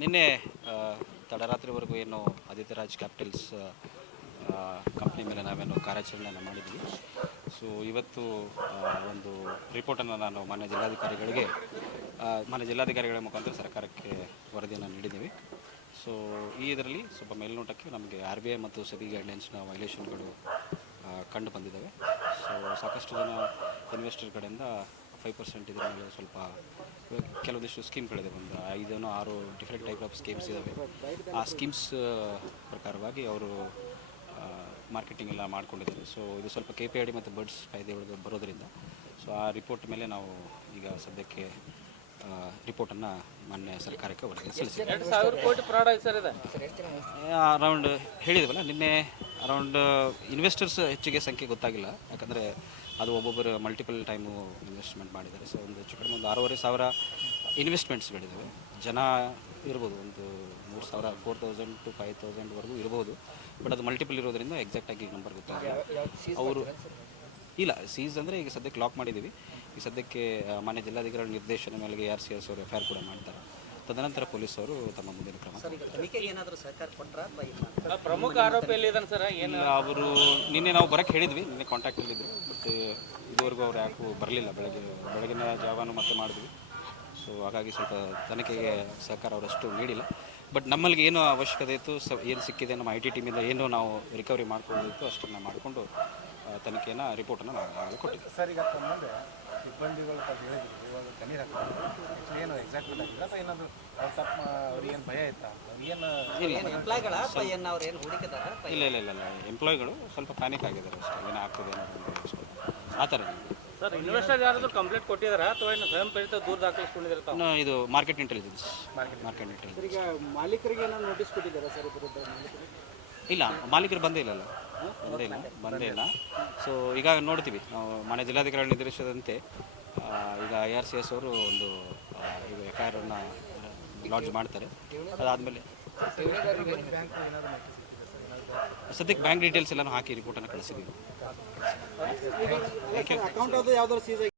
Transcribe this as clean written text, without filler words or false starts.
ನಿನ್ನೆ ತಡರಾತ್ರಿವರೆಗೂ ಏನು ಆದಿತ್ಯರಾಜ್ capitals company ಮೇಲೆ ನಾವೇನು ಕಾರ್ಯಾಚರಣೆಯನ್ನು ಮಾಡಿದ್ವಿ. ಸೊ ಇವತ್ತು ಒಂದು ರಿಪೋರ್ಟನ್ನು ನಾನು ಮಾನ್ಯ ಜಿಲ್ಲಾಧಿಕಾರಿಗಳ ಮುಖಾಂತರ ಸರ್ಕಾರಕ್ಕೆ ವರದಿಯನ್ನು ನೀಡಿದ್ದೀವಿ. ಸೊ ಇದರಲ್ಲಿ ಸ್ವಲ್ಪ ಮೇಲ್ನೋಟಕ್ಕೆ ನಮಗೆ RBI ಮತ್ತು ಸೆಬಿ ಗೈಡ್ಲೈನ್ಸ್ನ ವೈಲೇಷನ್ಗಳು ಕಂಡು ಬಂದಿದ್ದಾವೆ. ಸೊ ಸಾಕಷ್ಟು ಜನ ಇನ್ವೆಸ್ಟರ್ ಕಡೆಯಿಂದ 5% ಇದರ ಮೇಲೆ ಸ್ವಲ್ಪ ಕೆಲವೊಂದಿಷ್ಟು ಸ್ಕೀಮ್ಗಳಿದೆ, ಒಂದು 5-6 ಡಿಫ್ರೆಂಟ್ ಟೈಪ್ ಆಫ್ ಸ್ಕೀಮ್ಸ್ ಇದ್ದಾವೆ. ಆ ಸ್ಕೀಮ್ಸ್ ಪ್ರಕಾರವಾಗಿ ಅವರು ಮಾರ್ಕೆಟಿಂಗ್ ಎಲ್ಲ ಮಾಡ್ಕೊಂಡಿದ್ದಾರೆ. ಸೊ ಇದು ಸ್ವಲ್ಪ KPID ಮತ್ತು ಬಡ್ಸ್ ಕಾಯ್ದೆಗಳು ಬರೋದರಿಂದ ಸೊ ಆ ರಿಪೋರ್ಟ್ ಮೇಲೆ ನಾವು ಈಗ ಸದ್ಯಕ್ಕೆ ರಿಪೋರ್ಟನ್ನು ಮಾನ್ಯ ಸರ್ಕಾರಕ್ಕೆ ವರದಿ ಸಲ್ಲಿಸಿದ್ದೀವಿ. 2,000 ಕೋಟಿ ಫ್ರಾಡ್ ಆಯ್ತು ಸರ್. ಅರೌಂಡ್ ಹೇಳಿದ್ವಲ್ಲ ನಿನ್ನೆ, ಅರೌಂಡ್ ಇನ್ವೆಸ್ಟರ್ಸ್ ಹೆಚ್ಚಿಗೆ ಸಂಖ್ಯೆ ಗೊತ್ತಾಗಿಲ್ಲ, ಯಾಕಂದರೆ ಅದು ಒಬ್ಬೊಬ್ಬರು ಮಲ್ಟಿಪಲ್ ಟೈಮು ಇನ್ವೆಸ್ಟ್ಮೆಂಟ್ ಮಾಡಿದ್ದಾರೆ. ಸೊ ಒಂದು ಹೆಚ್ಚು ಕಡಿಮೆ ಒಂದು 6,500 ಇನ್ವೆಸ್ಟ್ಮೆಂಟ್ಸ್ಗಳಿದ್ದಾವೆ. ಜನ ಇರ್ಬೋದು, ಒಂದು 3,000 4,000 to 5,000ವರೆಗೂ ಇರ್ಬೋದು. ಬಟ್ ಅದು ಮಲ್ಟಿಪಲ್ ಇರೋದ್ರಿಂದ ಎಕ್ಸಾಕ್ಟಾಗಿ ನಂಬರ್ ಗೊತ್ತಾಗಿಲ್ಲ. ಅವರು ಇಲ್ಲ ಸೀಸ್ ಅಂದರೆ ಈಗ ಸದ್ಯಕ್ಕೆ ಲಾಕ್ ಮಾಡಿದ್ದೀವಿ. ಈ ಸದ್ಯಕ್ಕೆ ಮಾನ್ಯ ಜಿಲ್ಲಾಧಿಕಾರಿಗಳ ನಿರ್ದೇಶನ ಮೇಲೆಗೆ RCS ಅವರು FIR ಕೂಡ ಮಾಡ್ತಾರೆ. ತದನಂತರ ಪೊಲೀಸವರು ತಮ್ಮ ಮುಂದಿನ ಕ್ರಮ. ಪ್ರಮುಖ ಆರೋಪಿ ಎಲ್ಲಿದ್ದಾನೆ ಸರ್? ಏನು ಅವರು ನಿನ್ನೆ ನಾವು ಬರೋಕ್ಕೆ ಹೇಳಿದ್ವಿ, ನಿನ್ನೆ ಕಾಂಟ್ಯಾಕ್ಟಲ್ಲಿದ್ದರು, ಬಟ್ ಇದುವರೆಗೂ ಅವ್ರು ಯಾಕೂ ಬರಲಿಲ್ಲ. ಬೆಳಗಿನ ಜಾವನು ಮತ್ತೆ ಮಾಡಿದ್ವಿ. ಸೊ ಹಾಗಾಗಿ ಸ್ವಲ್ಪ ತನಿಖೆಗೆ ಸಹಕಾರ ಅವರಷ್ಟು ನೀಡಿಲ್ಲ. ಬಟ್ ನಮ್ಮಲ್ಲಿಗೆ ಏನು ಅವಶ್ಯಕತೆ ಇತ್ತು, ಏನು ಸಿಕ್ಕಿದೆ, ನಮ್ಮ IT ಟೀಮಿಂದ ಏನು ನಾವು ರಿಕವರಿ ಮಾಡ್ಕೊಳ್ಳೋದಿತ್ತು ಅಷ್ಟನ್ನು ಮಾಡಿಕೊಂಡು ತನಿಖೆಯನ್ನು ರಿಪೋರ್ಟನ್ನು ನಾವು ಕೊಟ್ಟಿದ್ದೆ. ಸರ್, ಈಗ ಮುಂದೆ ಸಿಬ್ಬಂದಿಗಳು ಹೇಳಿದ್ರು ಇವಾಗ ಕಣ್ಣೀರು ಹಾಕ್ತಾರೆ, ಏನು ಎಕ್ಸಾಕ್ಟ್ ಆಗಿಲ್ಲ ಅಥವಾ ಏನಾದರೂ ತಪ್ಪು ಅವ್ರಿಗೇನು ಭಯ ಇತ್ತಾ? ಇಲ್ಲ ಎಂಪ್ಲಾಯಿಗಳು ಸ್ವಲ್ಪ ಪ್ಯಾನಿಕ್ ಆಗಿದ್ದಾರೆ ಅಷ್ಟೇ, ಏನೋ ಆಗ್ತದೆ ಅನ್ನೋದು ಆ ಥರ. ಸರ್, ಇನ್ವೆಸ್ಟರ್ ಯಾರಾದರೂ ಕಂಪ್ಲೇಂಟ್ ಕೊಟ್ಟಿದ್ದಾರೆ ಅಥವಾ ಏನು ಸ್ವಯಂ ಪ್ರೇರಿತ ದೂರ ದಾಖಲಿಸ್ಕೊಂಡಿದ್ದಾರೆ? ಇದು ಮಾರ್ಕೆಟ್ ಇಂಟೆಲಿಜೆನ್ಸ್. ಈಗ ಮಾಲೀಕರಿಗೆ ಏನಾದ್ರು ನೋಟಿಸ್ ಕೊಟ್ಟಿದ್ದಾರೆ ಸರ್? ಇಲ್ಲ, ಮಾಲೀಕರು ಬಂದೇ ಇಲ್ಲ. ಸೊ ಈಗ ನೋಡ್ತೀವಿ ನಾವು ಮಾನ್ಯ ಜಿಲ್ಲಾಧಿಕಾರಿ ನಿರ್ದೇಶನದಂತೆ ಈಗ IRCS ಅವರು ಒಂದು ಈಗ FIR ಅನ್ನು ಲಾಂಚ್ ಮಾಡ್ತಾರೆ. ಅದಾದಮೇಲೆ ಸದ್ಯಕ್ಕೆ ಬ್ಯಾಂಕ್ ಡೀಟೇಲ್ಸ್ ಎಲ್ಲನೂ ಹಾಕಿ ರಿಪೋರ್ಟನ್ನು ಕಳಿಸಿದ್ದೀವಿ.